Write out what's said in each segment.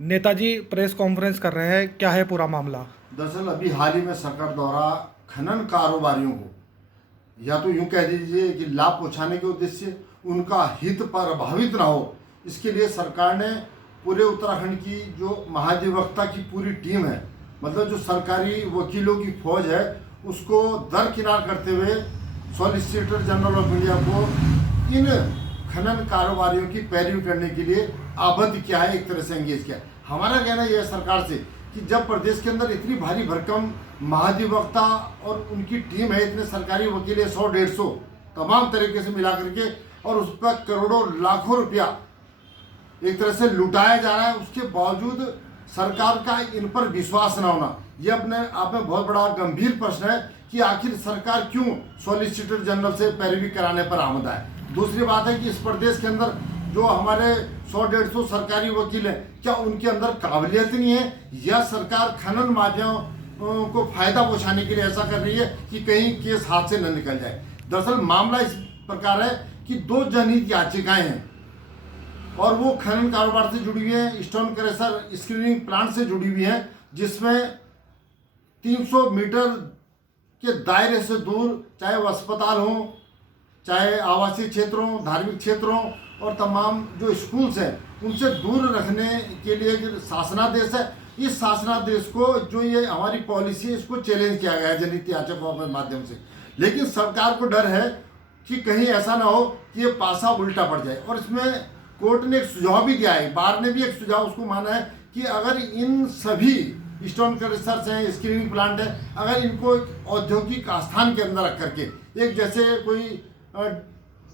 Netaji press conference कर रहे हैं, क्या है पूरा मामला? दरअसल अभी हाल ही में सरकार द्वारा खनन कारोबारियों को या तो यूं कह दीजिए कि लाभ पहुंचाने के उद्देश्य से उनका हित प्रभावित ना हो, इसके लिए सरकार ने पूरे उत्तराखंड की जो महाधिवक्ता की पूरी टीम है, मतलब जो सरकारी वकीलों की फौज है, उसको दरकिनार करते हुए सॉलिसिटर जनरल ऑफ इंडिया को इन खनन कारोबारियों की पैरवी करने के लिए आबद्ध किया है, एक तरह से एंगेज किया है। हमारा कहना यह है सरकार से कि जब प्रदेश के अंदर इतनी भारी भरकम महाधिवक्ता और उनकी टीम है, इतने सरकारी वकील 100-150 तमाम तरीके से मिला करके, और उस पर करोड़ों लाखों रुपया एक तरह से लुटाया जा रहा है, उसके बावजूद सरकार का इन पर विश्वास न होना, यह अपने आप में बहुत बड़ा गंभीर प्रश्न है कि आखिर सरकार क्यों सॉलिसिटर जनरल से पैरवी कराने पर आमदा है। दूसरी बात है कि इस प्रदेश के अंदर जो हमारे 100-150 सरकारी वकील हैं, क्या उनके अंदर काबिलियत नहीं है, या सरकार खनन माफियाओं को फायदा पहुंचाने के लिए ऐसा कर रही है कि कहीं केस हाथ से न निकल जाए। दरअसल मामला इस प्रकार है कि 2 जनहित याचिकाएं हैं और वो खनन कारोबार से जुड़ी हुई हैं, स्टोन क्रशर स्क्रीनिंग प्लांट से जुड़ी हुई हैं, जिसमें 300 मीटर के दायरे से दूर, चाहे वो अस्पताल हो, चाहे आवासीय क्षेत्रों, धार्मिक क्षेत्रों और तमाम जो स्कूल्स हैं, उनसे दूर रखने के लिए जो शासनादेश है, इस शासनादेश को जो ये हमारी पॉलिसी है, इसको चैलेंज किया गया है जनहित याचिकाओं के माध्यम से। लेकिन सरकार को डर है कि कहीं ऐसा ना हो कि ये पासा उल्टा पड़ जाए, और इसमें कोर्ट ने एक सुझाव भी दिया है, बार ने भी एक सुझाव उसको माना है कि अगर इन सभी स्टोन क्रशर्स हैं, स्क्रीनिंग प्लांट है, अगर इनको औद्योगिक आस्थान के अंदर रख करके, एक जैसे कोई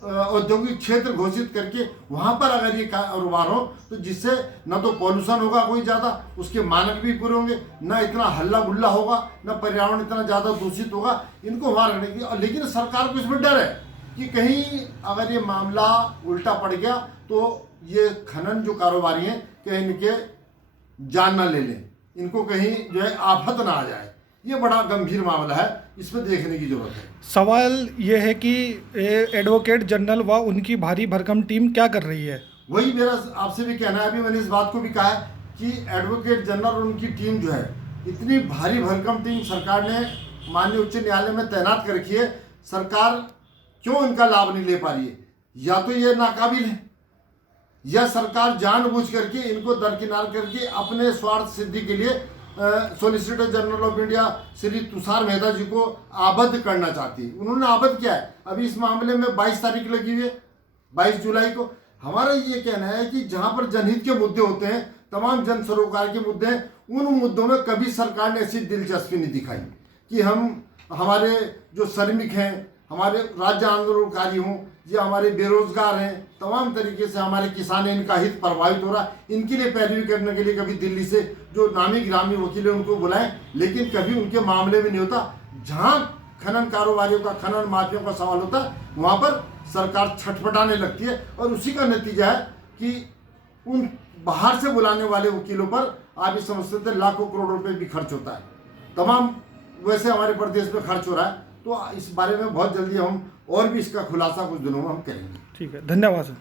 औद्योगिक क्षेत्र घोषित करके वहाँ पर अगर ये कारोबार हो, तो जिससे न तो पॉल्यूशन होगा कोई ज़्यादा, उसके मानक भी पूरे होंगे, न इतना हल्ला गुल्ला होगा, न पर्यावरण इतना ज़्यादा दूषित होगा, इनको वहाँ रखने की। लेकिन सरकार को इसमें डर है कि कहीं अगर ये मामला उल्टा पड़ गया तो ये खनन जो कारोबारी हैं कहीं इनके जान ना ले लें, इनको कहीं जो है आफत ना आ जाए। ये बड़ा गंभीर मामला है, इसमें देखने की जरूरत है। सवाल ये है कि एडवोकेट जनरल व उनकी भारी भरकम टीम क्या कर रही है? वही मेरा आपसे भी कहना है, अभी मैंने इस बात को भी कहा है कि एडवोकेट जनरल और उनकी टीम जो है, इतनी भारी भरकम टीम सरकार ने माननीय उच्च न्यायालय में तैनात कर रखी है, सरकार क्यों इनका लाभ नहीं ले पा रही है? या तो ये नाकाबिल है, या सरकार जानबूझ करके इनको दरकिनार करके अपने स्वार्थ सिद्धि के लिए solicitor general of India Shri Tushar Mehta ji को आबद्ध करना चाहती है। उन्होंने आबद्ध किया है, अभी इस मामले में 22 तारीख लगी हुई है, 22 जुलाई को। हमारा ये कहना है कि जहां पर जनहित के मुद्दे होते हैं, तमाम जन सरोकार के मुद्दे हैं, उन मुद्दों में कभी सरकार ने ऐसी दिलचस्पी नहीं दिखाई कि हमारे जो श्रमिक हैं, हमारे राज्य आंदोलनकारी हों, या हमारे बेरोजगार हैं, तमाम तरीके से हमारे किसान हैं, इनका हित प्रभावित हो रहा है, इनके लिए पैरवी करने के लिए कभी दिल्ली से जो नामी ग्रामी वकील हैं उनको बुलाएं, लेकिन कभी उनके मामले में नहीं होता। जहां खनन कारोबारियों का, खनन माफियाओं का सवाल होता है, वहां पर सरकार छटपटाने लगती है, और उसी का नतीजा है कि उन बाहर से बुलाने वाले वकीलों पर आप ये समझते थे लाखों करोड़ रुपए भी खर्च होता है, तमाम वैसे हमारे प्रदेश में खर्च हो रहा है। तो इस बारे में बहुत जल्दी हम और भी इसका खुलासा कुछ दिनों में हम करेंगे। ठीक है, धन्यवाद सर।